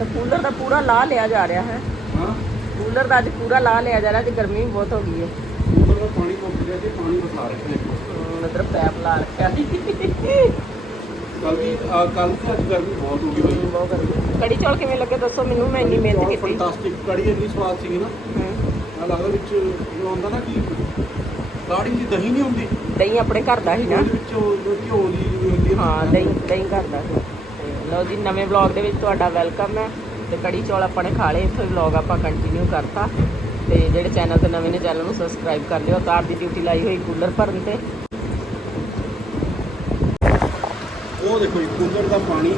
ਤਾਂ ਕੂਲਰ ਦਾ ਪੂਰਾ ਲਾ ਲਿਆ ਜਾ ਰਿਹਾ ਹੈ। ਹਾਂ। ਕੂਲਰ ਦਾ ਅੱਜ ਪੂਰਾ ਲਾ ਲਿਆ ਜਾ ਰਿਹਾ ਤੇ ਗਰਮੀ ਵੀ ਬਹੁਤ ਹੋ ਗਈ ਹੈ। ਉੱਪਰ ਦਾ ਪਾਣੀ ਮੁੱਕ ਗਿਆ ਤੇ ਪਾਣੀ ਵਸਾ ਰੱਖਿਆ ਹਮ, ਉੱਧਰ ਪੈਪ ਲਾ ਰੱਖਿਆ। ਕੱਲ ਵੀ ਕੱਲ ਤੇ ਅੱਜ ਗਰਮੀ ਬਹੁਤ ਹੋ ਗਈ ਬਈ ਬਹੁਤ ਗਰਮੀ। ਕੜੀ ਚੌਲ ਕਿਵੇਂ ਲੱਗੇ ਦੱਸੋ ਮੈਨੂੰ ਮੈਂ ਇੰਨੀ ਮਿਹਨਤ ਕੀਤੀ। ਫੈਂਟਾਸਟਿਕ ਕੜੀ ਇੰਨੀ ਸਵਾਦ ਸੀਗੀ ਨਾ। ਹਮ, ਆ ਲੱਗਦਾ ਵਿੱਚ ਜੋ ਆਉਂਦਾ ਨਾ ਕਿ ਕਾੜੀ ਦੀ ਦਹੀਂ ਨਹੀਂ ਹੁੰਦੀ। ਦਹੀਂ ਆਪਣੇ ਘਰ ਦਾ ਹੀ ਨਾ। ਵਿੱਚ ਘਿਓ ਦੀ ਹੁੰਦੀ ਹੈ ਦਹੀਂ ਦਹੀਂ ਘਰ ਦਾ ਸੀ। ਲਓ ਜੀ ਨਵੇਂ ਵਲੌਗ ਦੇ ਵਿੱਚ ਤੁਹਾਡਾ ਵੈਲਕਮ ਹੈ। ਤੇ ਕੜੀ ਚੌਲ ਆਪਾਂ ਨੇ ਖਾ ਲਏ ਇੱਥੋਂ ਵਲੌਗ ਆਪਾਂ ਕੰਟੀਨਿਊ ਕਰਤਾ। ਤੇ ਜਿਹੜੇ ਚੈਨਲ ਤੇ ਨਵੇਂ ਨੇ ਚੈਨਲ ਨੂੰ ਸਬਸਕ੍ਰਾਈਬ ਕਰ ਲਿਓ। ਤਾਰ ਦੀ ਡਿਊਟੀ ਲਾਈ ਹੋਈ ਕੂਲਰ ਭਰਨ ਤੇ। ਉਹ ਦੇਖੋ ਜੀ ਕੂਲਰ ਦਾ ਪਾਣੀ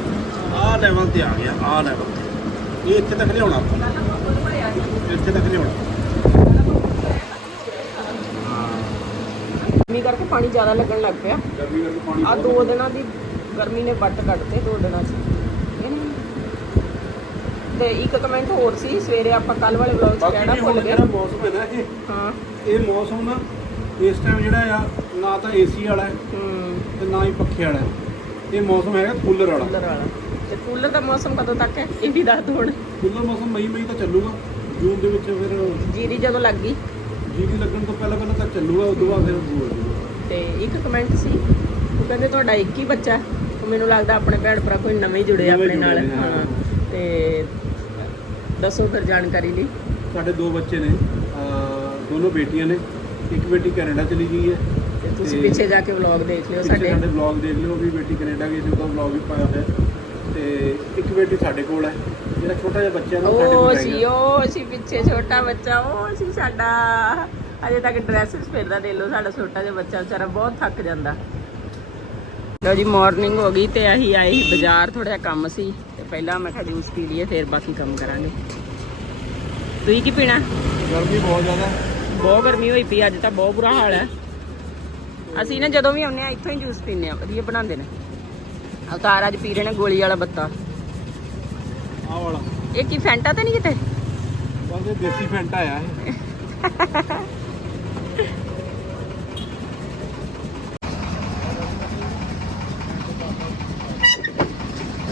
ਆਹ ਲੈਵਲ ਤੇ ਆ ਗਿਆ ਆਹ ਲੈਵਲ ਤੇ। ਇਹ ਇੱਥੇ ਤੱਕ ਲਿਆਉਣਾ ਆਪਾਂ ਇੱਥੇ ਤੱਕ ਲਿਆਉਣਾ। ਗਰਮੀ ਕਰਕੇ ਪਾਣੀ ਜ਼ਿਆਦਾ ਲੱਗਣ ਲੱਗ ਪਿਆ। ਆ ਦੋ ਦਿਨਾਂ ਦੀ ਗਰਮੀ ਨੇ ਵੱਟ ਕੱਢਤੇ ਦੋ ਦਿਨਾਂ 'ਚ। ਇਹ। ਤੇ ਇੱਕ ਕਮੈਂਟ ਹੋਰ ਸੀ ਸਵੇਰੇ ਆਪਾਂ ਕੱਲ ਵਾਲੇ ਵਲੌਗ 'ਚ ਬਾਕੀ ਕਹਿਣਾ ਭੁੱਲ ਗਏ। ਜਿਹੜਾ ਮੌਸਮ ਹੈ ਨਾ ਇਹ ਹਾਂ। ਇਹ ਮੌਸਮ ਨਾ ਇਸ ਟਾਈਮ ਜਿਹੜਾ ਆ ਨਾ ਤਾਂ ਏਸੀ ਵਾਲਾ ਹੈ ਹੂੰ। ਤੇ ਨਾ ਹੀ ਪੱਖੇ ਵਾਲਾ ਹੈ। ਇਹ ਮੌਸਮ ਹੈਗਾ ਕੂਲਰ ਵਾਲਾ। ਕੂਲਰ ਵਾਲਾ। ਤੇ ਕੂਲਰ ਦਾ ਮੌਸਮ ਕਦੋਂ ਤੱਕ ਹੈ ਇਹ ਵੀ ਦੱਸ ਦੋ ਹੁਣ। ਕੂਲਰ ਮੌਸਮ ਮਈ ਮਈ ਤਾਂ ਚੱਲੂਗਾ। ਜੂਨ ਦੇ ਵਿੱਚ ਫਿਰ ਜੀਰੀ ਜਦੋਂ ਲੱਗ ਗਈ। ਜੀਰੀ ਲੱਗਣ ਤੋਂ ਪਹਿਲਾਂ ਪਹਿਲਾਂ ਤਾਂ ਚੱਲੂਗਾ ਉਸ ਤੋਂ ਬਾਅਦ ਫਿਰ ਜੂਗਾ ਤੇ ਇੱਕ ਕਮੈਂਟ ਸੀ ਉਹ ਕਹਿੰਦੇ ਤੁਹਾਡਾ ਇੱਕ ਹੀ ਬੱਚਾ ਹੈ। ਉਹ ਮੈਨੂੰ ਲੱਗਦਾ ਆਪਣੇ ਭੈਣ ਭਰਾ ਕੋਈ ਨਵੇਂ ਹੀ ਜੁੜੇ ਆ ਨਵੇਂ ਆਪਣੇ ਨਾਲ। ਜੁੜੇ ਨੇ, ਹਾਂ। ਹਾਂ। ਤੇ ਦੱਸੋ ਫਿਰ ਜਾਣਕਾਰੀ ਲਈ। ਸਾਡੇ ਦੋ ਬੱਚੇ ਨੇ ਅਹ ਦੋਨੋਂ ਬੇਟੀਆਂ ਨੇ ਇੱਕ ਬੇਟੀ ਕੈਨੇਡਾ ਚਲੀ ਗਈ ਹੈ ਤੇ ਤੁਸੀਂ ਤੇ ਪਿੱਛੇ ਜਾ ਕੇ ਵਲੌਗ ਦੇਖ ਲਿਓ ਪਿੱਛੇ ਸਾਡੇ। ਸਾਡੇ ਵਲੌਗ ਦੇਖ ਲਿਓ ਵੀ ਬੇਟੀ ਕੈਨੇਡਾ ਗਈ ਸੀ ਉਹਦਾ ਵਲੌਗ ਵੀ ਪਾਇਆ ਹੋਇਆ ਤੇ ਇੱਕ ਬੇਟੀ ਸਾਡੇ ਕੋਲ ਹੈ ਜਿਹੜਾ ਛੋਟਾ ਜਿਹਾ ਬੱਚਾ ਨਾ ਉਹ ਸਾਡੇ ਉਹ ਕੋਲ ਸੀ ਹੈਗਾ ਉਹ ਸੀ ਪਿੱਛੇ ਛੋਟਾ ਬੱਚਾ ਉਹ ਸੀ ਸਾਡਾ ਅਜੇ ਤੱਕ ਡਰੈਸਸ ਫਿਰਦਾ ਦੇ ਲੋ ਸਾਡਾ ਛੋਟਾ ਜਿਹਾ ਬੱਚਾ ਵਿਚਾਰਾ ਬਹੁਤ ਥੱਕ ਜਾਂਦਾ। ਲਓ ਜੀ ਮਾਰਨਿੰਗ ਹੋ ਗਈ ਤੇ ਅਸੀਂ ਆਏ ਸੀ ਬਾਜ਼ਾਰ ਥੋੜਾ ਜਿਹਾ ਕੰਮ ਸੀ। ਤੇ ਪਹਿਲਾਂ ਮੈਂ ਕਿਹਾ ਜੂਸ ਪੀ ਲਈਏ ਫਿਰ ਬਾਕੀ ਕੰਮ ਕਰਾਂਗੇ। ਤੁਸੀਂ ਕੀ ਪੀਣਾ? ਗਰਮੀ ਬਹੁਤ ਜ਼ਿਆਦਾ। ਬਹੁਤ ਗਰਮੀ ਹੋਈ ਪਈ ਅੱਜ ਤਾਂ ਬਹੁਤ ਬੁਰਾ ਹਾਲ ਹੈ। ਅਸੀਂ ਨਾ ਜਦੋਂ ਵੀ ਆਉਂਦੇ ਆ ਇੱਥੋਂ ਹੀ ਜੂਸ ਪੀਂਦੇ ਆ ਵਧੀਆ ਬਣਾਉਂਦੇ ਨੇ। ਅਵਤਾਰ ਅੱਜ ਪੀ ਰਹੇ ਨੇ ਗੋਲੀ ਵਾਲਾ ਬੱਤਾ। ਆਹ ਵਾਲਾ। ਇਹ ਕੀ ਫੈਂਟਾ ਤੇ ਨਹੀਂ ਕਿਤੇ? ਬਸ ਇਹ ਦੇਸੀ ਫੈਂਟਾ ਆਇਆ ਹੈ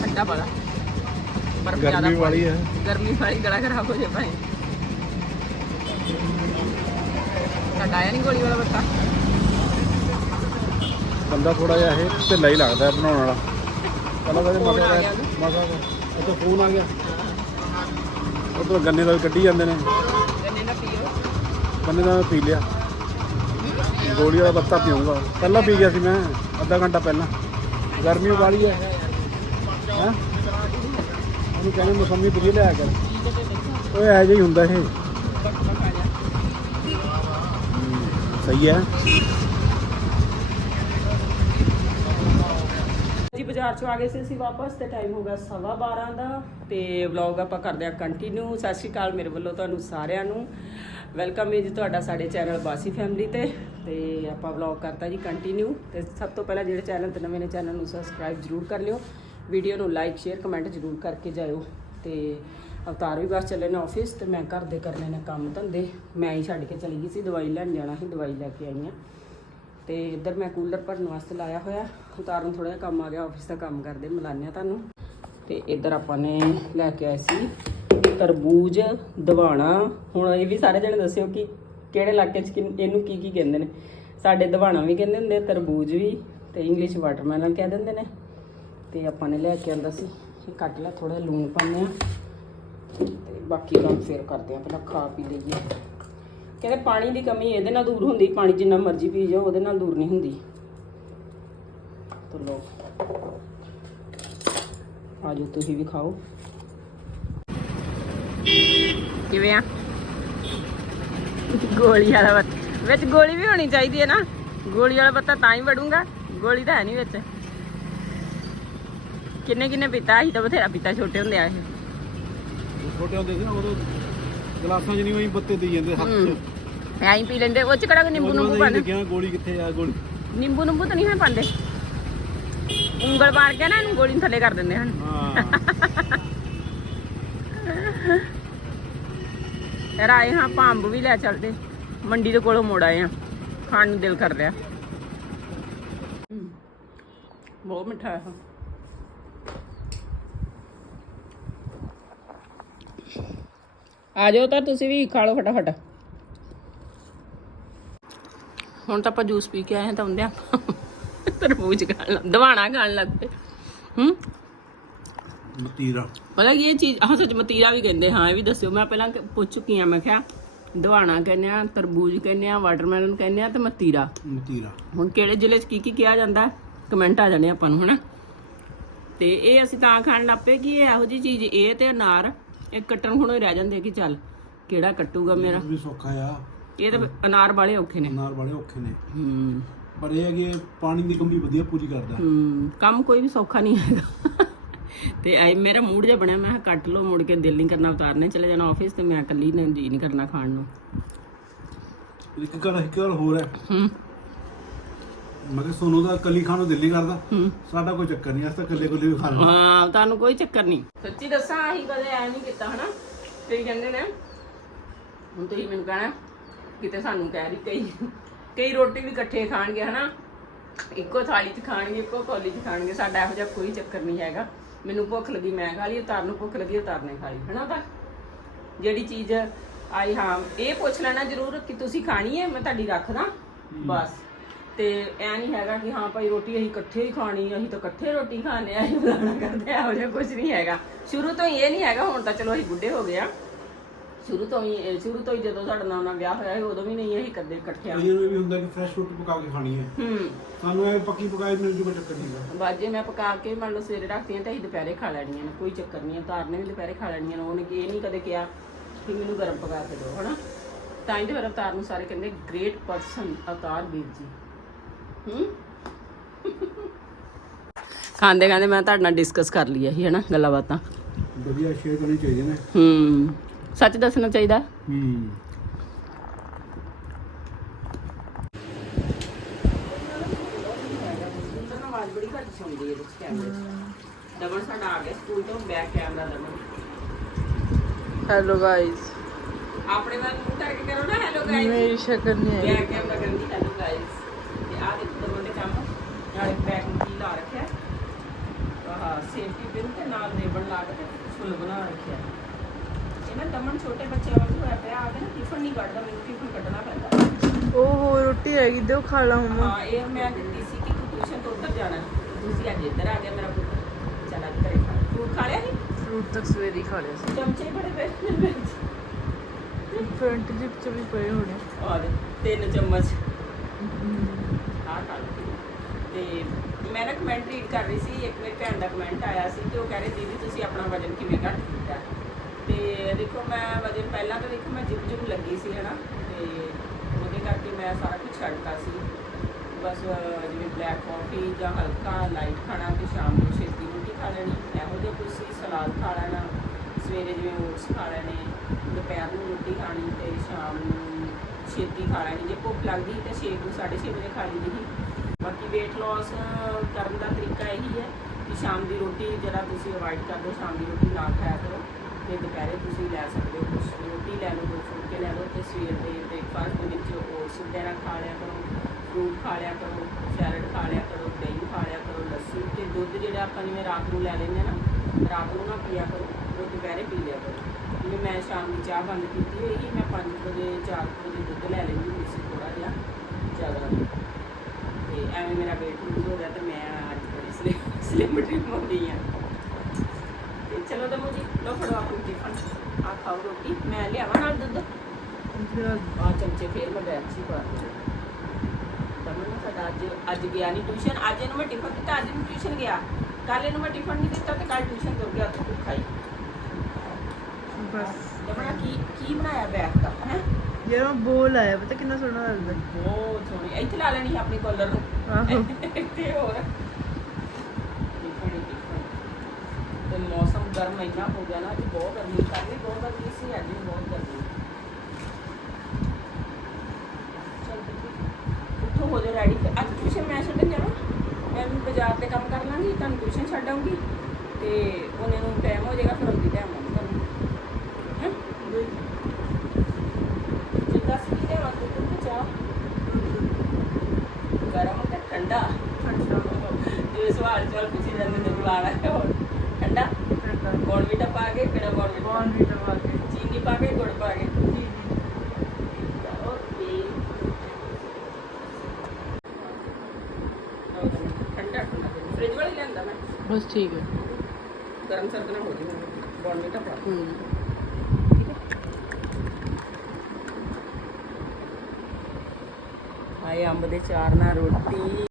ਠੰਡਾ ਬੜਾ ਜ਼ਿਆਦਾ ਗਰਮੀ ਵਾਲੀ ਹੈ। ਗਰਮੀ ਵਾਲੀ ਗਲਾ ਖਰਾਬ ਹੋ ਜਾਏ ਭਾਈ। ਸਾਡਾ ਆਇਆ ਨਹੀਂ ਗੋਲੀ ਵਾਲਾ ਬੱਤਾ? ਬੰਦਾ ਥੋੜਾ ਜਿਹਾ ਇਹ ਢਿੱਲਾ ਹੀ ਲੱਗਦਾ ਹੈ ਬਣਾਉਣ ਵਾਲਾ। ਪਹਿਲਾਂ ਤਾਂ ਮਸਾ ਮਸਾ ਉੱਥੇ ਫੋਨ ਆ ਗਿਆ। ਉਧਰ ਗੰਨੇ ਦਾ ਵੀ ਕੱਢੀ ਜਾਂਦੇ ਨੇ। ਗੰਨੇ ਦਾ ਪੀਓ। ਗੰਨੇ ਦਾ ਮੈਂ ਪੀ ਲਿਆ। ਗੋਲੀ ਵਾਲਾ ਬੱਤਾ ਪੀਊਂਗਾ। ਪਹਿਲਾਂ ਪੀ ਗਿਆ ਸੀ ਮੈਂ ਅੱਧਾ ਘੰਟਾ ਪਹਿਲਾਂ। ਗਰਮੀ ਵਾਲੀ ਹੈ। ਉਹਨੂੰ ਕਹਿੰਦੇ ਮੌਸਮੀ ਵਧੀਆ ਲਿਆ ਕਰ ਓਏ ਇਹੋ ਜਿਹਾ ਹੀ ਹੁੰਦਾ ਇਹ ਸਹੀ ਹੈ। ਜੀ ਬਾਜ਼ਾਰ ਚੋਂ ਆ ਗਏ ਸੀ ਅਸੀਂ ਵਾਪਸ ਤੇ ਟਾਈਮ ਹੋ ਗਿਆ ਸਵਾ 12 ਦਾ ਤੇ ਵਲੌਗ ਆਪਾਂ ਕਰਦੇ ਆ ਕੰਟੀਨਿਊ ਸਤਿ ਸ਼੍ਰੀ ਅਕਾਲ ਮੇਰੇ ਵੱਲੋਂ ਤੁਹਾਨੂੰ ਸਾਰਿਆਂ ਨੂੰ। ਵੈਲਕਮ ਹੈ ਜੀ ਤੁਹਾਡਾ ਸਾਡੇ ਚੈਨਲ ਬਾਸੀ ਫੈਮਿਲੀ ਤੇ। ਤੇ ਆਪਾਂ ਵਲੌਗ ਕਰਤਾ ਜੀ ਕੰਟੀਨਿਊ ਤੇ ਸਭ ਤੋਂ ਪਹਿਲਾਂ ਜਿਹੜੇ ਚੈਨਲ ਤੇ ਨਵੇਂ ਨੇ ਚੈਨਲ ਨੂੰ ਸਬਸਕ੍ਰਾਈਬ ਜਰੂਰ ਕਰ ਲਿਓ। ਵੀਡੀਓ ਨੂੰ ਲਾਈਕ, ਸ਼ੇਅਰ, ਕਮੈਂਟ ਜਰੂਰ ਕਰਕੇ ਜਾਇਓ। ਤੇ ਅਵਤਾਰ ਵੀ ਬਸ ਚੱਲੇ ਨੇ ਆਫਿਸ ਤੇ ਮੈਂ ਘਰ ਦੇ ਕਰਨੇ ਨੇ ਕੰਮ ਧੰਦੇ। ਮੈਂ ਹੀ ਛੱਡ ਕੇ ਚਲੀ ਗਈ ਸੀ, ਦਵਾਈ ਲੈਣ ਜਾਣਾ ਸੀ, ਦਵਾਈ ਲੈ ਕੇ ਆਈ ਹਾਂ। ਤੇ ਇੱਧਰ ਮੈਂ ਕੂਲਰ ਭਰਨ ਵਾਸਤੇ ਲਾਇਆ ਹੋਇਆ। ਅਵਤਾਰ ਨੂੰ ਥੋੜਾ ਜਿਹਾ ਕੰਮ ਆ ਗਿਆ ਆਫਿਸ ਦਾ ਕੰਮ ਕਰਦੇ ਮਿਲਾਨੇ ਆ ਤੁਹਾਨੂੰ। ਤੇ ਇੱਧਰ ਆਪਾਂ ਨੇ ਲੈ ਕੇ ਆਏ ਸੀ ਤਰਬੂਜ, ਦਵਾਣਾ। ਹੁਣ ਇਹ ਵੀ ਸਾਰੇ ਜਣੇ ਦੱਸਿਓ ਕਿ ਕਿਹੜੇ ਇਲਾਕੇ 'ਚ ਕਿਨ- ਇਹਨੂੰ ਕੀ ਕੀ ਕਹਿੰਦੇ ਨੇ? ਸਾਡੇ ਦਵਾਣਾ ਵੀ ਕਹਿੰਦੇ ਹੁੰਦੇ ਤਰਬੂਜ ਵੀ ਤੇ ਇੰਗਲਿਸ਼ ਵਾਟਰਮੈਲਨ ਕਹਿ ਦਿੰਦੇ ਨੇ। ਤੇ ਆਪਾਂ ਨੇ ਲੈ ਕੇ ਆਂਦਾ ਸੀ। ਇਹ ਕੱਟ ਲੈ ਥੋੜਾ ਲੂਣ ਪਾਉਂਦੇ ਆ ਤੇ ਬਾਕੀ ਕੰਮ ਫੇਰ ਕਰਦੇ ਆ ਪਹਿਲਾਂ ਖਾ ਪੀ ਲਈਏ। ਕਹਿੰਦੇ ਪਾਣੀ ਦੀ ਕਮੀ ਇਹਦੇ ਨਾਲ ਦੂਰ ਹੁੰਦੀ, ਪਾਣੀ ਜਿੰਨਾ ਮਰਜ਼ੀ ਪੀ ਜਾਓ, ਉਹਦੇ ਨਾਲ ਦੂਰ ਨਹੀਂ ਹੁੰਦੀ। ਤੋ ਲੋ ਆਜੋ, ਤੁਸੀਂ ਵੀ ਖਾਓ। ਕਿਵੇਂ ਆ? ਗੋਲੀ ਵਾਲਾ ਬੱਤ ਵਿੱਚ ਗੋਲੀ ਵੀ ਹੋਣੀ ਚਾਹੀਦੀ ਹੈ ਨਾ। ਗੋਲੀ ਵਾਲਾ ਬੱਤਾ ਤਾਂ ਹੀ ਵੜੂੰਗਾ। ਗੋਲੀ ਤਾਂ ਹੈ ਨਹੀਂ ਵਿੱਚ। ਕਿੰਨੇ ਕਿੰਨੇ ਪੀਤਾ ਅਸੀਂ ਤਾਂ ਬਥੇਰਾ ਪੀਤਾ ਛੋਟੇ ਹੁੰਦੇ ਆ ਇਹ। ਛੋਟੇ ਹੁੰਦੇ ਸੀ ਨਾ ਉਦੋਂ ਗਲਾਸਾਂ 'ਚ ਨਹੀਂ ਉਹੀ ਬੱਤੇ ਦੇ ਜਾਂਦੇ ਹੱਥ 'ਚ। ਐਂ ਹੀ ਪੀ ਲੈਂਦੇ ਉਹ ਚ ਕਿਹੜਾ ਕੋਈ ਨਿੰਬੂ ਨਿੰਬੂ ਪਾਉਂਦੇ? ਲੱਗਿਆ ਗੋਲੀ ਕਿੱਥੇ ਆ ਗੋਲੀ। ਨਿੰਬੂ ਨਿੰਬੂ ਤਾਂ ਨਹੀਂ ਹੈ ਪਾਉਂਦੇ। ਉਂਗਲ ਮਾਰ ਕੇ ਨਾ ਇਹਨੂੰ ਗੋਲੀ ਨੂੰ ਥੱਲੇ ਕਰ ਦਿੰਦੇ ਹਨ। ਹਾਂ। ਆਏ ਹਾਂ ਆਪਾਂ ਅੰਬ ਵੀ ਲੈ ਚੱਲਦੇ। ਮੰਡੀ ਦੇ ਕੋਲੋਂ ਮੋੜ ਆਏ ਹਾਂ। ਖਾਣ ਨੂੰ ਦਿਲ ਕਰ ਰਿਹਾ। ਬਹੁਤ ਮਿੱਠਾ ਹੈ। ਆ ਜਾਓ ਤਾਂ ਤੁਸੀਂ ਵੀ ਖਾ ਲਓ ਫਟਾਫਟ। ਹੁਣ ਤਾਂ ਆਪਾਂ ਜੂਸ ਪੀ ਕੇ ਆਏ ਹਾਂ ਤਾਂ ਹੁੰਦਿਆਂ ਤਰਬੂਜ ਖਾਣ ਲੱਗ ਦਵਾਣਾ ਖਾਣ ਲੱਗ ਪਏ। ਹੂੰ? ਮਤੀਰਾ। ਪਤਾ ਕੀ ਇਹ ਚੀਜ਼ ਆਹ ਸੱਚ ਮਤੀਰਾ ਵੀ ਕਹਿੰਦੇ ਹਾਂ ਇਹ ਵੀ ਦੱਸਿਓ। ਮੈਂ ਪਹਿਲਾਂ ਪੁੱਛ ਚੁੱਕੀ ਆ ਮੈਂ ਕਿਹਾ ਦਵਾਣਾ ਕਹਿੰਦੇ ਆ ਤਰਬੂਜ ਕਹਿੰਦੇ ਆ ਵਾਟਰਮੈਲਨ ਕਹਿੰਦੇ ਆ ਤੇ ਮਤੀਰਾ। ਮਤੀਰਾ। ਹੁਣ ਕਿਹੜੇ ਜ਼ਿਲ੍ਹੇ 'ਚ ਕੀ ਕੀ ਕਿਹਾ ਜਾਂਦਾ? ਕਮੈਂਟ ਆ ਜਾਣੇ ਆਪਾਂ ਨੂੰ ਹਨਾ? ਤੇ ਇਹ ਅਸੀਂ ਤਾਂ ਖਾਣ ਲੱਪੇ ਕਿ ਇਹ ਇਹੋ ਜੀ ਚੀਜ਼ ਇਹ ਤੇ ਅਨਾਰ ਇਹ ਕੱਟਣ ਹੁਣ ਰਹਿ ਜਾਂਦੇ ਕਿ ਚੱਲ ਕਿਹੜਾ ਕੱਟੂਗਾ ਮੇਰਾ। ਵੀ ਸੌਖਾ ਆ। ਇਹ ਤਾਂ ਅਨਾਰ ਵਾਲੇ ਔਖੇ ਨੇ। ਅਨਾਰ ਬੜੇ ਔਖੇ ਨੇ। ਹੂੰ। ਪਰ ਇਹ ਹੈ ਕਿ ਪਾਣੀ ਦੀ ਕਮੀ ਵਧੀਆ ਪੂਰੀ ਕਰਦਾ। ਹੂੰ ਕੰਮ ਕੋਈ ਵੀ ਸੌਖਾ ਨਹੀਂ ਹੈਗਾ। ਤੇ ਆਈ ਮੇਰਾ ਮੂਡ ਜਿਹਾ ਬਣਿਆ ਮੈਂ ਕਿਹਾ ਕੱਟ ਲਓ ਮੁੜ ਕੇ ਦਿਲ ਨਹੀਂ ਕਰਨਾ ਉਤਾਰਨੇ ਚਲੇ ਜਾਣਾ ਆਫਿਸ ਤੇ ਮੈਂ ਇਕੱਲੀ ਨੇ ਜੀ ਨਹੀਂ ਕਰਨਾ ਖਾਣ ਨੂੰ। ਇੱਕ ਗੱਲ ਇੱਕ ਗੱਲ ਹੋਰ ਹੈ। ਹੂੰ। ਮੈਂ ਕਿਹਾ ਸੋਨੂੰ ਦਾ ਕੱਲੀ ਖਾਣ ਨੂੰ ਦਿਲ ਨਹੀਂ ਕਰਦਾ। ਸਾਡਾ ਕੋਈ ਚੱਕਰ ਨਹੀਂ ਅਸ ਤਾਂ ਕੱਲੇ ਕੱਲੇ ਵੀ ਖਾ ਲਓ ਹਾਂ ਤੁਹਾਨੂੰ ਕੋਈ ਚੱਕਰ ਨਹੀਂ। ਸੱਚੀ ਦੱਸਾਂ ਆਹੀ ਕਦੇ ਐ ਨਹੀਂ ਕੀਤਾ ਹਨਾ? ਤੇ ਕਹਿੰਦੇ ਨੇ ਹੁਣ ਤੁਸੀਂ ਮੈਨੂੰ ਕਹਿਣਾ ਕਿਤੇ ਸਾਨੂੰ ਕਹਿ ਰਹੀ ਕਈ ਕਈ ਰੋਟੀ ਵੀ ਇਕੱਠੇ ਖਾਣਗੇ ਹਨਾ? ਇੱਕੋ ਥਾਲੀ 'ਚ ਖਾਣਗੇ ਇੱਕੋ ਕੌਲੀ 'ਚ ਖਾਣਗੇ ਸਾਡਾ ਇਹੋ ਜਿਹਾ ਕੋਈ ਚੱਕਰ ਨਹੀਂ ਹੈਗਾ। ਮੈਨੂੰ ਭੁੱਖ ਲੱਗੀ ਮੈਂ ਖਾ ਲਈ ਉਤਾਰ ਨੂੰ ਭੁੱਖ ਲੱਗੀ ਉਤਾਰ ਨੇ ਖਾ ਲਈ ਹਨਾ ਤਾਂ? ਜਿਹੜੀ ਚੀਜ਼ ਆਈ ਹਾਂ ਇਹ ਪੁੱਛ ਲੈਣਾ ਜ਼ਰੂਰ ਕਿ ਤੁਸੀਂ ਖਾਣੀ ਹੈ ਮੈਂ ਤੁਹਾਡੀ ਰੱਖਦਾ ਬਸ। ਤੇ ਐ ਨਹੀਂ ਹੈਗਾ ਕਿ ਹਾਂ ਭਾਈ ਰੋਟੀ ਅਸੀਂ ਇਕੱਠੇ ਹੀ ਖਾਣੀ ਅਸੀਂ ਤਾਂ ਇਕੱਠੇ ਰੋਟੀ ਖਾਣੇ ਆ ਅਸੀਂ ਬੁਲਾਣਾ ਕਰਦੇ ਆ ਜਿਹਾ ਕੁਝ ਨਹੀਂ ਹੈਗਾ। ਸ਼ੁਰੂ ਤੋਂ ਹੀ ਇਹ ਨਹੀਂ ਹੈਗਾ ਹੁਣ ਤਾਂ ਚਲੋ ਅਸੀਂ ਬੁੱਢੇ ਹੋ ਗਏ ਆ ਸ਼ੁਰੂ ਤੋਂ ਹੀ ਸ਼ੁਰੂ ਤੋਂ ਹੀ ਜਦੋਂ ਸਾਡਾ ਨਵਾਂ ਵਿਆਹ ਹੋਇਆ ਸੀ ਉਦੋਂ ਵੀ ਨਹੀਂ ਅਸੀਂ ਕਦੇ ਇਕੱਠੇ ਆ ਨੂੰ ਇਹ ਵੀ ਹੁੰਦਾ ਕਿ ਫਰੈਸ਼ ਰੋਟੀ ਪਕਾ ਕੇ ਖਾਣੀ ਹੈ। ਹੂੰ। ਸਾਨੂੰ ਇਹ ਪੱਕੀ ਪਕਾਈ ਮਿਲ ਜੂ ਕੋਈ ਚੱਕਰ ਨਹੀਂ ਬਾਜੇ ਮੈਂ ਪਕਾ ਕੇ ਮੰਨ ਲਓ ਸਵੇਰੇ ਰੱਖਦੀਆਂ ਤਾਂ ਅਸੀਂ ਦੁਪਹਿਰੇ ਖਾ ਲੈਣੀਆਂ ਨੇ ਕੋਈ ਚੱਕਰ ਨਹੀਂ ਉਤਾਰ ਨੇ ਵੀ ਦੁਪਹਿਰੇ ਖਾ ਲੈਣੀਆਂ ਨੇ ਉਹਨੇ ਕਿ ਇਹ ਨਹੀਂ ਕਦੇ ਕਿਹਾ ਕਿ ਮੈਨੂੰ ਗਰਮ ਪਕਾ ਕੇ ਦਿਓ ਹਨਾ? ਤਾਂ ਤੇ ਫਿਰ ਅਵਤਾਰ ਨੂੰ ਸਾਰੇ ਕਹਿੰਦੇ ਗ੍ਰੇਟ ਪਰਸਨ ਅਵਤਾਰ ਵੀਰ ਜੀ। ਹੂੰ ਖਾਂਦੇ ਖਾਂਦੇ ਮੈਂ ਤੁਹਾਡੇ ਨਾਲ ਡਿਸਕਸ ਕਰ ਲਿਆ ਸੀ ਹਨਾ ਗੱਲਾਂ ਬਾਤਾਂ। ਵਧੀਆ ਸ਼ੇਅਰ ਕਰਨੀ ਚਾਹੀਦੀ ਨੇ। ਹੂੰ ਸੱਚ ਦੱਸਣਾ ਚਾਹੀਦਾ? ਹੂੰ। ਹੈ ਦਮਨ ਸਾਡਾ ਆ ਗਿਆ ਸਕੂਲ ਤੋਂ back camera Daman hello guys ਆਪਣੇ ਵੱਲ ਮੂੰਹ ਕਰਕੇ ਕਰੋ ਨਾ ਹੈਲੋ ਗਾਇਸ ਮੇਰੀ ਸ਼ਕਲ ਨਹੀਂ ਹੈ ਬੈਕ ਕੈਮਰਾ ਕਰਦੀ ਹੈਲੋ ਗਾਇਸ ਤੇ ਆ ਦੇਖੋ ਦਮਨ ਦੇ ਕੰਮ। ਨਾਲੇ ਬੈਕ ਨੂੰ ਕੀ ਲਾ ਰੱਖਿਆ। ਆਹ ਸੇਫਟੀ ਪਿਨ ਤੇ ਨਾਲ ਰੇਬਨ ਲਾ ਕੇ ਤੇ ਫੁੱਲ ਬਣਾ ਰੱਖਿਆ। ਇਹ ਨਾ ਦਮਨ ਛੋਟੇ ਬੱਚਿਆਂ ਵਾਂਗੂ ਹੋਇਆ ਪਿਆ ਆਦੇ ਨਾ ਟਿਫਨ ਨਹੀਂ ਕੱਢਦਾ ਮੈਨੂੰ ਟਿਫਨ ਕੱਢਣਾ ਪੈਂਦਾ। ਓਹੋ ਰੋਟੀ ਹੈਗੀ ਦਿਓ ਖਾ ਲਾ ਮਮਾ ਹਾਂ ਇਹ ਮੈਂ ਦਿੱਤੀ ਸੀ ਕਿ ਟਿਊਸ਼ਨ ਤੋਂ ਉੱਧਰ ਜਾਣਾ। ਤੁਸੀਂ ਅੱਜ ਇੱਧਰ ਆ ਗਿਆ ਮੇਰਾ ਪੁੱਤ। ਚਲ ਘਰੇ ਖਾ ਫਰੂਟ ਖਾ ਲਿਆ ਸੀ? ਫਰੂਟ ਤੱਕ ਸਵੇਰੇ ਹੀ ਖਾ ਲਿਆ ਸੀ। ਚਮਚੇ ਬੜੇ ਪਏ ਨੇ ਵਿੱਚ। ਫਰੰਟ ਜਿਪ ਚ ਵੀ ਪਏ ਹੋਣੇ। ਔਰ ਤਿੰਨ ਚਮਚ। ਆਹ ਖਾ ਲਓ ਤੇ ਮੈਂ ਨਾ ਕਮੈਂਟ ਰੀਡ ਕਰ ਰਹੀ ਸੀ, ਇੱਕ ਮੇਰੀ ਭੈਣ ਦਾ ਕਮੈਂਟ ਆਇਆ ਸੀ ਕਿ ਉਹ ਕਹਿ ਰਹੇ, ਦੀਦੀ, ਤੁਸੀਂ ਆਪਣਾ ਵਜਨ ਕਿਵੇਂ ਘੱਟ ਕੀਤਾ? ਤੇ ਦੇਖੋ, ਮੈਂ ਵਜਨ ਪਹਿਲਾਂ ਤਾਂ ਦੇਖੋ, ਮੈਂ ਜਿਮ ਜਿਮ ਲੱਗੀ ਸੀ, ਹਨਾ। ਤੇ ਉਹਦੇ ਕਰਕੇ ਮੈਂ ਸਾਰਾ ਕੁਝ ਛੱਡਤਾ ਸੀ। ਬਸ, ਜਿਵੇਂ ਬਲੈਕ ਕਾਫੀ ਜਾਂ ਹਲਕਾ ਲਾਈਟ ਖਾਣਾ ਤੇ ਸ਼ਾਮ ਨੂੰ ਛੇਤੀ ਰੋਟੀ ਖਾ ਲੈਣੀ। ਇਹੋ ਜਿਹਾ ਕੁਝ ਸੀ, ਸਲਾਦ ਖਾ ਲੈਣਾ। ਸਵੇਰੇ ਜਿਵੇਂ ਓਟਸ ਖਾ ਲੈਣੇ, ਦੁਪਹਿਰ ਨੂੰ ਰੋਟੀ ਖਾਣੀ ਤੇ ਸ਼ਾਮ ਨੂੰ ਛੇਤੀ ਖਾ ਲੈਣੀ, ਜੇ ਭੁੱਖ ਲੱਗਦੀ ਤੇ 6 ਨੂੰ 6:30 ਵਜੇ ਖਾ ਲਈ ਦੀ ਬਾਕੀ weight loss ਕਰਨ ਦਾ ਤਰੀਕਾ ਇਹੀ ਹੈ ਕਿ ਸ਼ਾਮ ਦੀ ਰੋਟੀ ਜਿਹੜਾ ਤੁਸੀਂ ਅਵਾਇਡ ਕਰਦੇ ਹੋ, ਸ਼ਾਮ ਦੀ ਰੋਟੀ ਨਾ ਖਾਇਆ ਕਰੋ ਤੇ ਦੁਪਹਿਰੇ ਤੁਸੀਂ ਲੈ ਸਕਦੇ ਹੋ ਕੁਛ ਰੋਟੀ ਲੈ ਲਓ, ਦੋ ਫੁਲਕੇ ਲੈ ਲਓ ਤੇ ਸਵੇਰ ਦੇ ਬ੍ਰੇਕਫਾਸਟ ਦੇ ਵਿੱਚ ਓਟਸ ਵਗੈਰਾ ਖਾ ਲਿਆ ਕਰੋ ਫਰੂਟ ਖਾ ਲਿਆ ਕਰੋ ਸੈਲਡ ਖਾ ਲਿਆ ਕਰੋ, ਦਹੀਂ ਖਾ ਲਿਆ ਕਰੋ, ਲੱਸੀ ਤੇ ਦੁੱਧ ਜਿਹੜਾ ਆਪਾਂ ਜਿਵੇਂ ਰਾਤ ਨੂੰ ਲੈ ਲੈਂਦੇ ਆ ਨਾ, ਰਾਤ ਨੂੰ ਨਾ ਪੀਆ ਕਰੋ, ਉਹ ਦੁਪਹਿਰੇ ਪੀ ਲਿਆ ਕਰੋ। ਜਿਵੇਂ ਮੈਂ ਸ਼ਾਮ ਦੀ ਚਾਹ ਬੰਦ ਕੀਤੀ ਹੋਈ ਸੀ, ਮੈਂ 5 ਵਜੇ 4 ਵਜੇ ਦੁੱਧ ਲੈ ਲੈਂਦੀ ਹੁੰਦੀ ਸੀ ਥੋੜਾ ਜਿਹਾ, ਜ਼ਿਆਦਾ। ਤੇ ਐਵੇਂ ਮੇਰਾ weight ਲੂਜ ਹੋ ਗਿਆ ਤੇ ਮੈਂ ਅੱਜ ਬੜੀ ਸਲਿਮ ਸਲਿਮ ਟ੍ਰਿਪ ਹੋ ਗਈ ਆ। ਤੇ ਚਲੋ ਦਮੋ ਜੀ ਲੋ ਫੜੋ ਆਪਣੀ ਟਿਫਨ ਆ ਖਾਓ ਰੋਟੀ, ਮੈਂ ਲਿਆਵਾਂ ਨਾਲ ਦੁੱਧ। ਆ ਚਮਚੇ ਫੇਰ ਮੈਂ ਬੈਗ 'ਚ ਹੀ ਪਾ ਦਮਨ ਸਾਡਾ ਅੱਜ ਅੱਜ ਗਿਆ ਨਹੀਂ ਟਿਊਸ਼ਨ ਅੱਜ ਇਹਨੂੰ ਮੈਂ ਟਿਫਨ ਦਿੱਤਾ, ਅੱਜ ਇਹਨੂੰ ਟਿਊਸ਼ਨ ਗਿਆ। ਕੱਲ ਇਹਨੂੰ ਮੈਂ ਟਿਫਨ ਨਹੀਂ ਦਿੱਤਾ ਤੇ ਕੱਲ ਟਿਊਸ਼ਨ ਤੁਰ ਗਿਆ ਉੱਥੇ ਭੁੱਖਾ ਹੀ। ਬਸ। ਦਮਨ ਕੀ ਕੀ ਬਣਾਇਆ ਬੈਗ ਦਾ ਹੈ? ਯਾਰ ਮੈਂ ਬੋਲ ਆਇਆ ਪਤਾ ਕਿੰਨਾ ਸੋਹਣਾ ਲੱਗਦਾ। ਬਹੁਤ ਸੋਹਣੀ। ਇੱਥੇ ਲਾ ਲੈਣੀ ਆਪਣੀ ਕਾਲਰ ਨੂੰ। ਆਹੋ। ਤੇ ਹੋਰ। ਤੇ ਮੌਸਮ ਗਰਮ ਇੰਨਾ ਹੋ ਗਿਆ ਨਾ ਅੱਜ ਬਹੁਤ ਗਰਮੀ ਵੀ ਬਹੁਤ ਗਰਮੀ ਸੀ ਅੱਜ ਵੀ ਬਹੁਤ ਗਰਮੀ ਚੱਲ ਬੱਚੇ, ਉੱਠੋ ਹੋ ਜਾ ਰੈਡੀ ਅੱਜ ਟਿਊਸ਼ਨ ਮੈਂ ਛੱਡਣ ਜਾਣਾ ਮੈਂ ਵੀ ਬਾਜ਼ਾਰ ਤੇ ਕੰਮ ਕਰ ਲਾਂਗੀ ਤੁਹਾਨੂੰ ਟਿਊਸ਼ਨ ਛੱਡ ਆਉਂਗੀ ਤੇ ਉਹਨੇ ਨੂੰ ਟਾਈਮ ਹੋ ਜਾਏਗਾ ਫਿਰ ਆਉਂਦੀ ਟਾਈਮ ਨਾਲ ਤੁਹਾਨੂੰ ਹੈ ਜਿੱਦਾਂ ਸੀ ਕਿ ਦੇਵਾ ਤੂੰ ਚਾਹ ਗਰਮ ਤੇ ਠੰਡਾ ਜੇ ਸਵਾਲ ਚਲ ਪੁੱਛੀ ਜਾਂਦੇ ਨੇ ਬੁਲਾਣਾ ਹੈ ਹੋਰ ਠੰਡਾ ਬੋਨਵੀਟਾ ਪਾ ਕੇ ਕਿਹੜਾ ਬੋਨਵੀਟਾ ਕੌਣ ਵੀ ਦਵਾ ਕੇ ਚੀਨੀ ਪਾ ਕੇ ਗੁੜ ਪਾ ਕੇ ਓਕੇ ਠੰਡਾ ਠੰਡਾ ਫ੍ਰਿਜ ਵਾਲੀ ਲੈਂਦਾ ਮੈਂ ਬਸ ਠੀਕ ਹੈ। ਗਰਮ ਸਰਦ ਨਾ ਹੋ ਜਾਵੇ। ਬੋਨਵੀਟਾ ਪਾ। ਹੂੰ। ਹਾਏ ਅੰਬ ਦੇ ਚਾਰ ਨਾਲ ਰੋਟੀ।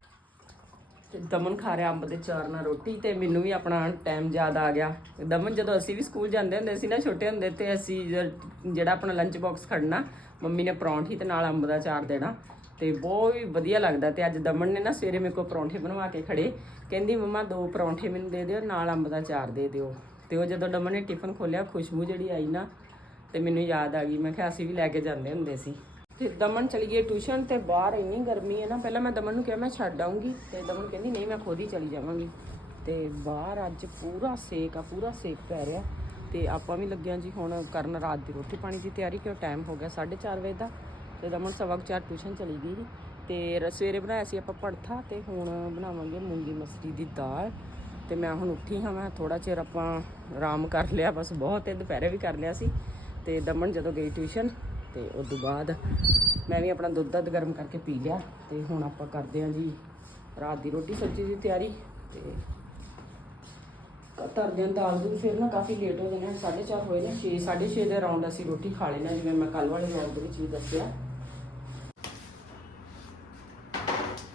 ਤੇ ਦਮਨ ਖਾ ਰਿਹਾ ਅੰਬ ਦੇ ਚਾਰ ਨਾਲ ਰੋਟੀ ਤੇ ਮੈਨੂੰ ਵੀ ਆਪਣਾ ਟਾਈਮ ਯਾਦ ਆ ਗਿਆ। ਦਮਨ ਜਦੋਂ ਅਸੀਂ ਵੀ ਸਕੂਲ ਜਾਂਦੇ ਹੁੰਦੇ ਸੀ ਨਾ ਛੋਟੇ ਹੁੰਦੇ ਤੇ ਅਸੀਂ ਜ- ਜਿਹੜਾ ਆਪਣਾ ਲੰਚ ਬਾਕਸ ਖੜਨਾ ਮੰਮੀ ਨੇ ਪਰੌਂਠੀ ਤੇ ਨਾਲ ਅੰਬ ਦਾ ਚਾਰ ਦੇਣਾ। ਤੇ ਬਹੁਤ ਹੀ ਵਧੀਆ ਲੱਗਦਾ ਤੇ ਅੱਜ ਦਮਨ ਨੇ ਨਾ ਸਵੇਰੇ ਮੇਰੇ ਕੋਲ ਪਰੌਂਠੇ ਬਣਵਾ ਕੇ ਖੜੇ। ਕਹਿੰਦੀ, ਮੰਮਾ, ਦੋ ਪਰੌਂਠੇ ਮੈਨੂੰ ਦੇ ਦਿਓ, ਨਾਲ ਅੰਬ ਦਾ ਚਾਰ ਦੇ ਦਿਓ। ਤੇ ਉਹ ਜਦੋਂ ਦਮਨ ਨੇ ਟਿਫਨ ਖੋਲਿਆ ਖੁਸ਼ਬੂ ਜਿਹੜੀ ਆਈ ਨਾ ਤੇ ਮੈਨੂੰ ਯਾਦ ਆ ਗਈ। ਮੈਂ ਕਿਹਾ, ਅਸੀਂ ਵੀ ਲੈ ਕੇ ਜਾਂਦੇ ਹੁੰਦੇ ਸੀ। ਤੇ ਦਮਨ ਚਲੀ ਗਈ ਟਿਊਸ਼ਨ ਤੇ ਬਾਹਰ ਇੰਨੀ ਗਰਮੀ ਹੈ ਨਾ, ਪਹਿਲਾਂ ਮੈਂ ਦਮਨ ਨੂੰ ਕਿਹਾ, ਮੈਂ ਛੱਡ ਆਉਂਗੀ ਤੇ ਦਮਨ ਕਹਿੰਦੀ, ਨਹੀਂ, ਮੈਂ ਖੁਦ ਹੀ ਚਲੀ ਜਾਵਾਂਗੀ। ਤੇ ਬਾਹਰ ਅੱਜ ਪੂਰਾ ਸੇਕ ਆ, ਪੂਰਾ ਸੇਕ ਪੈ ਰਿਹਾ। ਤੇ ਆਪਾਂ ਵੀ ਲੱਗਿਆ ਜੀ ਹੁਣ ਕਰਨ ਰਾਤ ਦੀ ਰੋਟੀ ਪਾਣੀ ਦੀ ਤਿਆਰੀ, ਕਿਉਂ ਟਾਈਮ ਹੋ ਗਿਆ 4:30 ਵਜੇ ਦਾ। ਤੇ ਦਮਨ ਸਵਾ ਕੁ ਚਾਰ ਟਿਊਸ਼ਨ ਚਲੀ ਗਈ ਸੀ। ਤੇ ਰ- ਸਵੇਰੇ ਬਣਾਇਆ ਸੀ ਆਪਾਂ ਭੜਥਾ ਤੇ ਹੁਣ ਬਣਾਵਾਂਗੇ ਮੂੰਗੀ ਮਸਰੀ ਦੀ ਦਾਲ। ਤੇ ਮੈਂ ਹੁਣ ਉੱਠੀ ਹਾਂ, ਮੈਂ ਥੋੜਾ ਚਿਰ ਆਪਾਂ ਆਰਾਮ ਕਰ ਲਿਆ, ਬਸ ਬਹੁਤ ਹੈ ਦੁਪਹਿਰੇ ਵੀ ਕਰ ਲਿਆ ਸੀ। ਤੇ ਦਮਨ ਜਦੋਂ ਗਈ ਟਿਊਸ਼ਨ ਤੇ ਉਸ ਤੋਂ ਬਾਅਦ ਮੈਂ ਵੀ ਆਪਣਾ ਦੁੱਧ ਦੱਧ ਗਰਮ ਕਰਕੇ ਪੀ ਲਿਆ। ਤੇ ਹੁਣ ਆਪਾਂ ਕਰਦੇ ਹਾਂ ਜੀ, ਰਾਤ ਦੀ ਰੋਟੀ ਸਬਜ਼ੀ ਦੀ ਤਿਆਰੀ। ਤੇ ਧਰਦੇ ਹਾਂ ਦਾਲ ਦੂਲ, ਫਿਰ ਨਾ ਕਾਫੀ ਲੇਟ ਹੋ ਜਾਣਾ 4:30 ਹੋਏ ਨੇ 6 6:30 ਦੇ ਅਰਾਊਂਡ ਅਸੀਂ ਰੋਟੀ ਖਾ ਲੈਣਾ ਜਿਵੇਂ ਮੈਂ ਕੱਲ ਵਾਲੇ ਵਲੌਗ ਦੇ ਵਿੱਚ ਵੀ ਦੱਸਿਆ।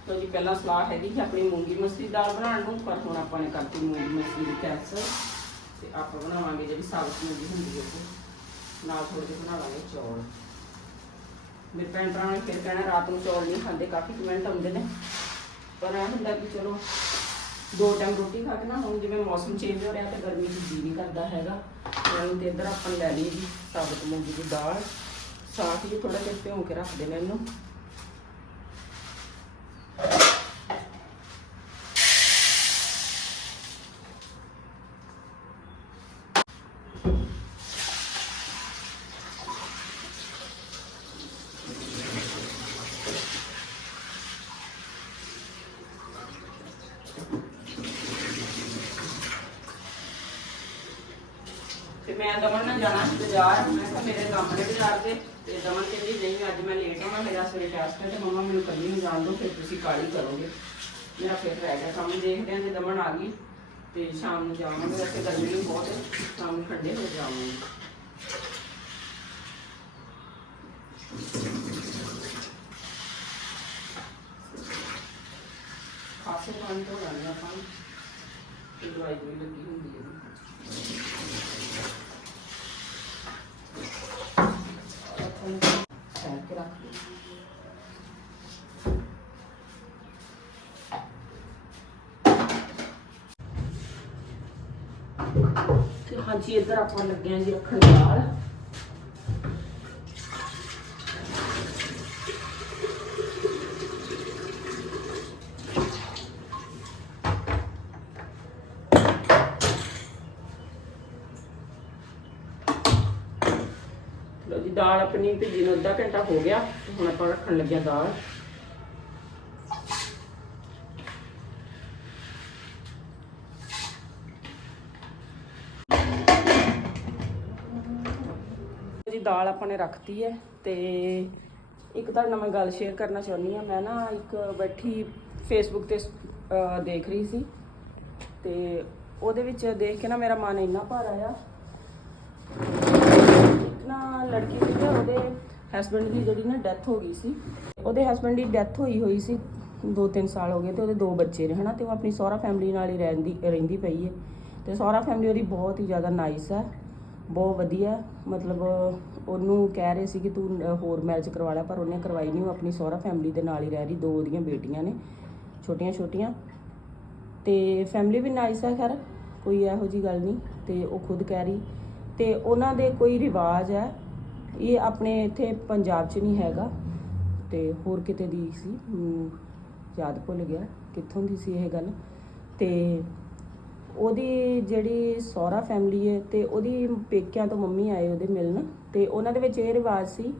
ਤੋ ਜੀ ਪਹਿਲਾਂ ਸਲਾਹ ਹੈਗੀ ਸੀ ਆਪਣੀ ਮੂੰਗੀ ਮਸਰੀ ਦਾਲ ਬਣਾਉਣ ਨੂੰ, ਪਰ ਹੁਣ ਆਪਾਂ ਨੇ ਕਰਤੀ ਮੂੰਗੀ ਮਸਰੀ ਦੀ ਕੈਂਸਲ ਤੇ ਆਪਾਂ ਬਣਾਵਾਂਗੇ ਜਿਹੜੀ ਸਾਬਤ ਮੂੰਗੀ ਹੁੰਦੀ ਹੈ ਉਹ ਨਾਲ ਥੋੜੇ ਜਿਹਾ ਬਣਾਵਾਂਗੇ ਚੌਲ। ਮੇਰੇ ਭੈਣ ਭਰਾ ਨੇ ਫਿਰ ਕਹਿਣਾ, ਰਾਤ ਨੂੰ ਚੌਲ ਨਹੀਂ ਖਾਂਦੇ, ਕਾਫੀ ਕਮੈਂਟ ਆਉਂਦੇ ਨੇ। ਪਰ ਇਹ ਹੁੰਦਾ ਕਿ ਚਲੋ, ਦੋ ਟਾਈਮ ਰੋਟੀ ਖਾ ਕੇ ਨਾ, ਹੁਣ ਜਿਵੇਂ ਮੌਸਮ ਚੇਂਜ ਹੋ ਰਿਹਾ ਤੇ ਗਰਮੀ 'ਚ ਜੀ ਨਹੀਂ ਕਰਦਾ ਹੈਗਾ। ਤੇ ਤੇ ਇੱਧਰ ਆਪਾਂ ਲੈ ਲਈ ਜੀ ਸਾਬਤ ਮੂੰਗੀ ਦੀ ਦਾਲ। ਸਾਫ਼ ਹੀ ਥੋੜਾ ਜਿਹਾ ਭਿਉਂ ਕੇ ਰੱਖ ਦੇਣਾ ਇਹਨੂੰ। ਮੈਂ ਦਮਨ ਨਾਲ ਜਾਣਾ ਸੀ ਬਾਜ਼ਾਰ। ਮੈਂ ਕਿਹਾ ਮੇਰੇ ਕੰਮ ਨੇ ਬਾਜ਼ਾਰ ਦੇ। ਤੇ ਦਮਨ ਕਹਿੰਦੀ, ਨਹੀਂ, ਅੱਜ ਮੈਂ ਲੇਟ ਹੋਣਾ ਮੇਰਾ ਸਵੇਰੇ ਟੈਸਟ ਹੈ ਤੇ ਮੰਮਾ ਮੈਨੂੰ ਕੱਲੀ ਨੂੰ ਜਾਣ ਦਿਓ ਫਿਰ ਤੁਸੀਂ ਕਾਲੀ ਕਰੋਗੇ। ਮੇਰਾ ਫਿਰ ਰਹਿ ਗਿਆ ਕੰਮ ਦੇਖਦੇ ਹਾਂ ਜੇ ਦਮਨ ਆ ਗਈ। ਤੇ ਸ਼ਾਮ ਨੂੰ ਜਾਵਾਂਗੇ। ਵੈਸੇ ਗਰਮੀ ਵੀ ਬਹੁਤ ਹੈ ਸ਼ਾਮ ਨੂੰ ਠੰਡੇ ਹੋ ਜਾਵਾਂਗੇ ਖਾਸੇ ਪਾਣੀ ਤੋਂ ਲਾਣੇ ਆਪਾਂ। ਦਵਾਈ ਵੀ ਲੱਗੀ ਹੁੰਦੀ ਹੈ। ਸਾਈਡ ਤੇ ਰੱਖ ਦਿਓ। ਤੇ ਹਾਂਜੀ ਇੱਧਰ ਆਪਾਂ ਲੱਗੇ ਆਂ ਜੀ ਰੱਖਣ ਦਾਲ ਲੋ ਜੀ ਦਾਲ ਆਪਣੀ ਭਿੱਜੀ ਨੂੰ ਅੱਧਾ ਘੰਟਾ ਹੋ ਗਿਆ, ਹੁਣ ਆਪਾਂ ਰੱਖਣ ਲੱਗਿਆ ਦਾਲ। ਜੀ ਦਾਲ ਆਪਾਂ ਨੇ ਰੱਖਤੀ ਹੈ ਤੇ ਇੱਕ ਤੁਹਾਡੇ ਨਾਲ ਮੈਂ ਗੱਲ ਸ਼ੇਅਰ ਕਰਨਾ ਚਾਹੁੰਦੀ ਹਾਂ। ਮੈਂ ਨਾ ਇੱਕ ਬੈਠੀ ਫੇਸਬੁੱਕ ਤੇ ਦੇਖ ਰਹੀ ਸੀ ਤੇ ਉਹਦੇ ਵਿੱਚ ਦੇਖ ਕੇ ਨਾ ਮੇਰਾ ਮਨ ਇੰਨਾ ਭਰ ਆਇਆ। ਨਾ ਲੜਕੀ ਸੀ ਤੇ ਉਹਦੇ ਹਸਬੰਡ ਦੀ ਜਿਹੜੀ ਨਾ ਡੈਥ ਹੋ ਗਈ ਸੀ। ਉਹਦੇ ਹਸਬੰਡ ਦੀ ਡੈਥ ਹੋਈ ਹੋਈ ਸੀ 2-3 ਸਾਲ ਹੋ ਗਏ ਤੇ ਉਹਦੇ ਦੋ ਬੱਚੇ ਨੇ, ਹਨਾ? ਤੇ ਉਹ ਆਪਣੀ ਸਹੁਰਾ ਫੈਮਿਲੀ ਨਾਲ ਹੀ ਰਹਿੰਦੀ ਰਹਿੰਦੀ ਪਈ ਹੈ। ਤੇ ਸਹੁਰਾ ਫੈਮਿਲੀ ਉਹਦੀ ਬਹੁਤ ਹੀ ਜ਼ਿਆਦਾ ਨਾਈਸ ਹੈ ਬਹੁਤ ਵਧੀਆ। ਮਤਲਬ ਉਹਨੂੰ ਕਹਿ ਰਹੇ ਸੀ ਕਿ ਤੂੰ ਹੋਰ ਮੈਰਿਜ ਕਰਵਾ ਲੈ, ਪਰ ਉਹਨੇ ਕਰਵਾਈ ਨਹੀਂ ਉਹ ਆਪਣੀ ਸਹੁਰਾ ਫੈਮਿਲੀ ਦੇ ਨਾਲ ਹੀ ਰਹਿ ਰਹੀ, ਦੋ ਉਹਦੀਆਂ ਬੇਟੀਆਂ ਨੇ ਛੋਟੀਆਂ ਛੋਟੀਆਂ ਤੇ ਫੈਮਿਲੀ ਵੀ ਨਾਈਸ ਹੈ ਖੈਰ, ਕੋਈ ਇਹੋ ਜੀ ਗੱਲ ਨਹੀਂ ਤੇ ਉਹ ਖੁਦ ਕਹਿ ਰਹੀ ਤੇ ਉਹਨਾਂ ਦੇ ਕੋਈ ਰਿਵਾਜ ਹੈ? ਇਹ ਆਪਣੇ ਇੱਥੇ ਪੰਜਾਬ 'ਚ ਨਹੀਂ ਹੈਗਾ। ਤੇ ਹੋਰ ਕਿਤੇ ਦੀ ਸੀ? ਯਾਦ ਭੁੱਲ ਗਿਆ। ਕਿੱਥੋਂ ਦੀ ਸੀ ਇਹ ਗੱਲ? ਤੇ ਉਹਦੀ ਜਿਹੜੀ ਸਹੁਰਾ ਫੈਮਿਲੀ ਹੈ ਤੇ ਉਹਦੀ ਪੇਕਿਆਂ ਤੋਂ ਮੰਮੀ ਆਏ ਉਹਦੇ ਮਿਲਣ। ਤੇ ਉਹਨਾਂ ਦੇ ਵਿੱਚ ਇਹ ਰਿਵਾਜ ਸੀ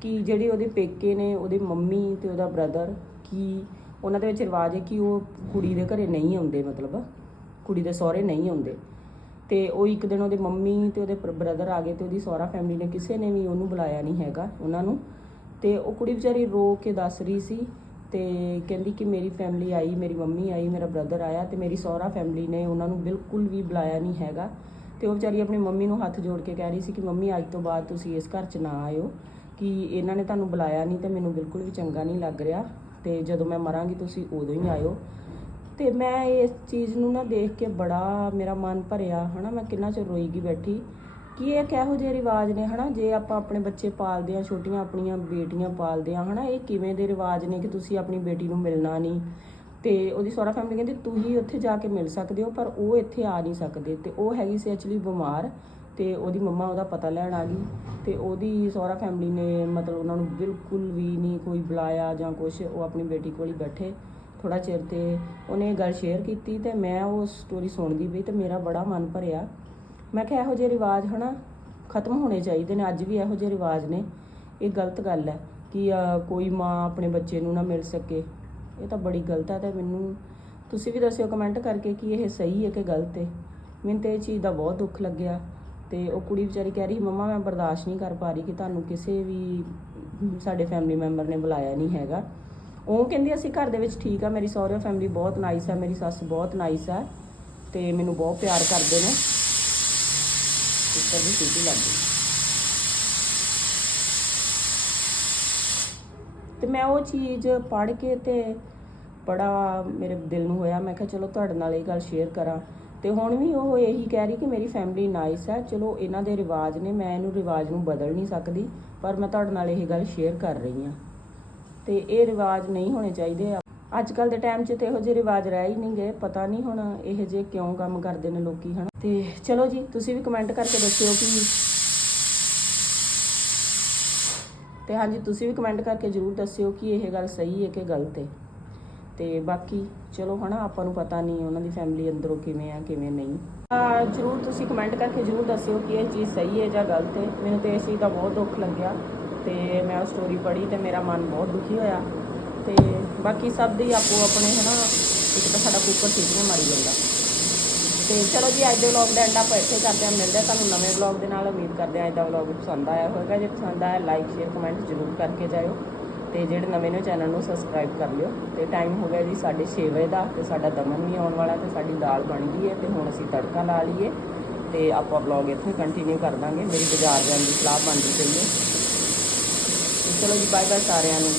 ਕਿ ਜਿਹੜੀ ਉਹਦੇ ਪੇਕੇ ਨੇ, ਉਹਦੇ ਮੰਮੀ ਤੇ ਉਹਦਾ ਬ੍ਰਦਰ ਕੀ ਉਹਨਾਂ ਦੇ ਵਿੱਚ ਰਿਵਾਜ ਹੈ ਕਿ ਉਹ ਕੁੜੀ ਦੇ ਘਰੇ ਨਹੀਂ ਆਉਂਦੇ ਮਤਲਬ। ਕੁੜੀ ਦੇ ਸਹੁਰੇ ਨਹੀਂ ਆਉਂਦੇ। ਤੇ ਉਹ ਇੱਕ ਦਿਨ ਉਹਦੇ ਮੰਮੀ ਤੇ ਉਹਦੇ ਬ੍ਰਦਰ ਆ ਗਏ ਤੇ ਉਹਦੀ ਸਹੁਰਾ ਫੈਮਿਲੀ ਨੇ ਕਿਸੇ ਨੇ ਵੀ ਉਹਨੂੰ ਬੁਲਾਇਆ ਨਹੀਂ ਹੈਗਾ ਉਹਨਾਂ ਨੂੰ। ਤੇ ਉਹ ਕੁੜੀ ਵਿਚਾਰੀ ਰੋ ਕੇ ਦੱਸ ਰਹੀ ਸੀ ਤੇ ਕਹਿੰਦੀ ਕਿ ਮੇਰੀ ਫੈਮਿਲੀ ਆਈ, ਮੇਰੀ ਮੰਮੀ ਆਈ, ਮੇਰਾ ਬ੍ਰਦਰ ਆਇਆ ਤੇ ਮੇਰੀ ਸਹੁਰਾ ਫੈਮਿਲੀ ਨੇ ਉਹਨਾਂ ਨੂੰ ਬਿਲਕੁਲ ਵੀ ਬੁਲਾਇਆ ਨਹੀਂ ਹੈਗਾ। ਤੇ ਉਹ ਵਿਚਾਰੀ ਆਪਣੀ ਮੰਮੀ ਨੂੰ ਹੱਥ ਜੋੜ ਕੇ ਕਹਿ ਰਹੀ ਸੀ ਕਿ ਮੰਮੀ ਅੱਜ ਤੋਂ ਬਾਅਦ ਤੁਸੀਂ ਇਸ ਘਰ 'ਚ ਨਾ ਆਇਓ ਕਿ ਇਹਨਾਂ ਨੇ ਤੁਹਾਨੂੰ ਬੁਲਾਇਆ ਨਹੀਂ ਤੇ ਮੈਨੂੰ ਬਿਲਕੁਲ ਵੀ ਚੰਗਾ ਨਹੀਂ ਲੱਗ ਰਿਹਾ ਤੇ ਜਦੋਂ ਮੈਂ ਮਰਾਂਗੀ ਤੁਸੀਂ ਉਦੋਂ ਹੀ ਆਇਓ। ਤੇ ਮੈਂ ਇਸ ਚੀਜ਼ ਨੂੰ ਨਾ ਦੇਖ ਕੇ ਬੜਾ ਮੇਰਾ ਮਨ ਭਰਿਆ, ਹਨਾ? ਮੈਂ ਕਿੰਨਾ ਚਿਰ ਰੋਈਗੀ ਬੈਠੀ? ਕਿ ਇਹ ਕਿਹੋ ਜਿਹੇ ਰਿਵਾਜ ਨੇ, ਹਨਾ? ਜੇ ਆਪਾਂ ਆਪਣੇ ਬੱਚੇ ਪਾਲਦੇ ਆ ਛੋਟੀਆਂ ਆਪਣੀਆਂ ਬੇਟੀਆਂ ਪਾਲਦੇ ਆ ਹਨਾ? ਇਹ ਕਿਵੇਂ ਦੇ ਰਿਵਾਜ ਨੇ ਕਿ ਤੁਸੀਂ ਆਪਣੀ ਬੇਟੀ ਨੂੰ ਮਿਲਣਾ ਨਹੀਂ? ਤੇ ਉਹਦੀ ਸਹੁਰਾ ਫੈਮਿਲੀ ਕਹਿੰਦੀ ਤੁਸੀਂ ਉੱਥੇ ਜਾ ਕੇ ਮਿਲ ਸਕਦੇ ਹੋ, ਪਰ ਉਹ ਇੱਥੇ ਆ ਨਹੀਂ ਸਕਦੇ। ਤੇ ਉਹ ਹੈਗੀ ਸੀ ਐਕਚੁਅਲੀ ਬਿਮਾਰ ਤੇ ਉਹਦੀ ਮੰਮਾ ਉਹਦਾ ਪਤਾ ਲੈਣ ਆ ਗਈ ਤੇ ਉਹਦੀ ਸਹੁਰਾ ਫੈਮਿਲੀ ਨੇ ਮਤਲਬ ਉਹਨਾਂ ਨੂੰ ਬਿਲਕੁਲ ਵੀ ਨਹੀਂ ਕੋਈ ਬੁਲਾਇਆ ਜਾਂ ਕੁਝ ਉਹ ਆਪਣੀ ਬੇਟੀ ਕੋਲ ਹੀ ਬੈਠੇ। ਥੋੜਾ ਚਿਰ ਤੇ ਉਹਨੇ ਇਹ ਗੱਲ ਸ਼ੇਅਰ ਕੀਤੀ ਤੇ ਮੈਂ ਉਹ ਸਟੋਰੀ ਸੁਣਦੀ ਪਈ ਤੇ ਮੇਰਾ ਬੜਾ ਮਨ ਭਰਿਆ। ਮੈਂ ਕਿਹਾ ਇਹੋ ਜਿਹੇ ਰਿਵਾਜ ਹਨਾ, ਖਤਮ ਹੋਣੇ ਚਾਹੀਦੇ ਨੇ, ਅੱਜ ਵੀ ਇਹੋ ਜਿਹੇ ਰਿਵਾਜ ਨੇ। ਇਹ ਗਲਤ ਗੱਲ ਹੈ ਕਿ ਕੋਈ ਮਾਂ ਆਪਣੇ ਬੱਚੇ ਨੂੰ ਨਾ ਮਿਲ ਸਕੇ। ਇਹ ਤਾਂ ਬੜੀ ਗਲਤ ਹੈ ਤੇ ਮੈਨੂੰ, ਤੁਸੀਂ ਵੀ ਦੱਸਿਓ ਕਮੈਂਟ ਕਰਕੇ ਕਿ ਇਹ ਸਹੀ ਹੈ ਕਿ ਗਲਤ ਹੈ। ਮੈਨੂੰ ਤੇ ਇਹ ਚੀਜ਼ ਦਾ ਬਹੁਤ ਦੁੱਖ ਲੱਗਿਆ ਤੇ ਉਹ ਕੁੜੀ ਵਿਚਾਰੀ ਕਹਿ ਰਹੀ ਮੰਮਾ, ਮੈਂ ਬਰਦਾਸ਼ਤ ਨਹੀਂ ਕਰ ਪਾ ਰਹੀ ਕਿ ਤੁਹਾਨੂੰ ਕਿਸੇ ਵੀ ਸਾਡੇ ਫੈਮਿਲੀ ਮੈਂਬਰ ਨੇ ਬੁਲਾਇਆ ਨਹੀਂ ਹੈਗਾ। ਉਹ ਕਹਿੰਦੀ, ਅਸੀਂ ਘਰ ਦੇ ਵਿੱਚ ਠੀਕ ਆ, ਮੇਰੀ ਸਹੁਰੇ ਫੈਮਿਲੀ ਬਹੁਤ ਨਾਈਸ ਆ, ਮੇਰੀ ਸੱਸ ਬਹੁਤ ਨਾਈਸ ਆ ਤੇ ਮੈਨੂੰ ਬਹੁਤ ਪਿਆਰ ਕਰਦੇ ਨੇ। ਸਿਸਟਰ ਦੀ ਸੀਟੀ ਲੱਗ ਗਈ। ਤੇ ਮੈਂ ਉਹ ਚੀਜ਼ ਪੜ੍ਹ ਕੇ ਤੇ ਬੜਾ ਮੇਰੇ ਦਿਲ ਨੂੰ ਹੋਇਆ। ਮੈਂ ਕਿਹਾ, ਚਲੋ, ਤੁਹਾਡੇ ਨਾਲ ਇਹ ਗੱਲ ਸ਼ੇਅਰ ਕਰਾਂ। ਤੇ ਹੁਣ ਵੀ ਉਹ ਇਹੀ ਕਹਿ ਰਹੀ ਕਿ ਮੇਰੀ ਫੈਮਿਲੀ ਨਾਈਸ ਹੈ ਚਲੋ, ਇਹਨਾਂ ਦੇ ਰਿਵਾਜ ਨੇ, ਮੈਂ ਇਹਨੂੰ ਰਿਵਾਜ ਨੂੰ ਬਦਲ ਨਹੀਂ ਸਕਦੀ, ਪਰ ਮੈਂ ਤੁਹਾਡੇ ਨਾਲ ਇਹ ਗੱਲ ਸ਼ੇਅਰ ਕਰ ਰਹੀ ਹਾਂ। ਤੇ ਇਹ ਰਿਵਾਜ ਨਹੀਂ ਹੋਣੇ ਚਾਹੀਦੇ ਆ। ਅੱਜ ਕੱਲ ਦੇ ਟਾਈਮ 'ਚ ਤੇ ਇਹੋ ਜਿਹੇ ਰਿਵਾਜ ਰਹਿ ਹੀ ਨਹੀਂ ਗਏ। ਪਤਾ ਨਹੀਂ ਹੁਣ ਇਹ ਜੇ ਕਿਉਂ ਕੰਮ ਕਰਦੇ ਨੇ ਲੋਕੀ, ਹਨਾ? ਤੇ ਚਲੋ ਜੀ, ਤੁਸੀਂ ਵੀ ਕਮੈਂਟ ਕਰਕੇ ਦੱਸਿਓ ਕਿ ਤੇ ਹਾਂਜੀ, ਤੁਸੀਂ ਵੀ ਕਮੈਂਟ ਕਰਕੇ ਜਰੂਰ ਦੱਸਿਓ ਕਿ ਇਹ ਗੱਲ ਸਹੀ ਹੈ ਕਿ ਗਲਤ ਹੈ। ਤੇ ਬਾਕੀ ਚਲੋ, ਹਨਾ, ਆਪਾਂ ਨੂੰ ਪਤਾ ਨਹੀਂ ਉਹਨਾਂ ਦੀ ਫੈਮਿਲੀ ਅੰਦਰੋਂ ਕਿਵੇਂ ਆ, ਕਿਵੇਂ ਨਹੀਂ। ਆ ਜਰੂਰ ਤੁਸੀਂ ਕਮੈਂਟ ਕਰਕੇ ਜਰੂਰ ਦੱਸਿਓ ਕਿ ਇਹ ਚੀਜ਼ ਸਹੀ ਹੈ ਜਾਂ ਗਲਤ ਹੈ। ਮੈਨੂੰ ਤੇ ਇਸ ਚੀਜ਼ ਦਾ ਬਹੁਤ ਦੁੱਖ ਲੱਗਿਆ। ਤੇ ਮੈਂ ਉਹ ਸਟੋਰੀ ਪੜ੍ਹੀ ਤੇ ਮੇਰਾ ਮਨ ਬਹੁਤ ਦੁਖੀ ਹੋਇਆ। ਤੇ ਬਾਕੀ ਸਭ ਦੀ ਆਪੋ ਆਪਣੇ, ਹਨਾ, ਇੱਕ ਤਾਂ ਸਾਡਾ ਕੁੱਕਰ ਠੀਕ ਨਹੀਂ ਮਾਰੀ ਜਾਂਦਾ। ਤੇ ਚਲੋ ਜੀ, ਅੱਜ ਦੇ ਵਲੌਗ ਦਾ ਐਂਡ ਆਪਾਂ ਇੱਥੇ ਕਰਦੇ ਹਾਂ। ਮਿਲਦੇ ਹਾਂ ਤੁਹਾਨੂੰ ਨਵੇਂ ਵਲੌਗ ਦੇ ਨਾਲ। ਉਮੀਦ ਕਰਦੇ ਹਾਂ ਅੱਜ ਦਾ ਵਲੌਗ ਪਸੰਦ ਆਇਆ ਹੋਵੇਗਾ। ਜੇ ਪਸੰਦ ਆਇਆ ਲਾਈਕ ਸ਼ੇਅਰ ਕਮੈਂਟ ਜ਼ਰੂਰ ਕਰਕੇ ਜਾਇਓ। ਤੇ ਜਿਹੜੇ ਨਵੇਂ ਨੇ ਚੈਨਲ ਨੂੰ ਸਬਸਕ੍ਰਾਈਬ ਕਰ ਲਿਓ। ਤੇ ਟਾਈਮ ਹੋ ਗਿਆ ਜੀ 6:30 ਵਜੇ ਦਾ ਤੇ ਸਾਡਾ ਦਮਨ ਵੀ ਆਉਣ ਵਾਲਾ ਤੇ ਸਾਡੀ ਦਾਲ ਬਣ ਗਈ ਹੈ ਤੇ ਹੁਣ ਅਸੀਂ ਤੜਕਾ ਲਾ ਲਈਏ। ਤੇ ਆਪਾਂ ਵਲੌਗ ਇੱਥੇ ਕੰਟੀਨਿਊ ਕਰ ਦਾਂਗੇ। ਮੇਰੀ ਬਾਜ਼ਾਰ ਜਾਣ ਦੀ ਸਲਾਹ ਬਣਦੀ ਪਈ ਹੈ। ਚਲੋ ਜੀ ਬਾਏ ਬਾਏ ਸਾਰਿਆਂ ਨੂੰ।